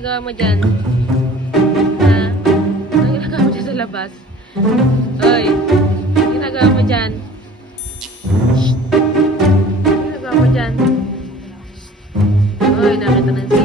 ginagawa mo dyan? Ha? Ano ginagawa mo dyan sa labas? Hoy! Ano ginagawa mo dyan? Shh! Ano ginagawa mo dyan? Hoy, nakita ng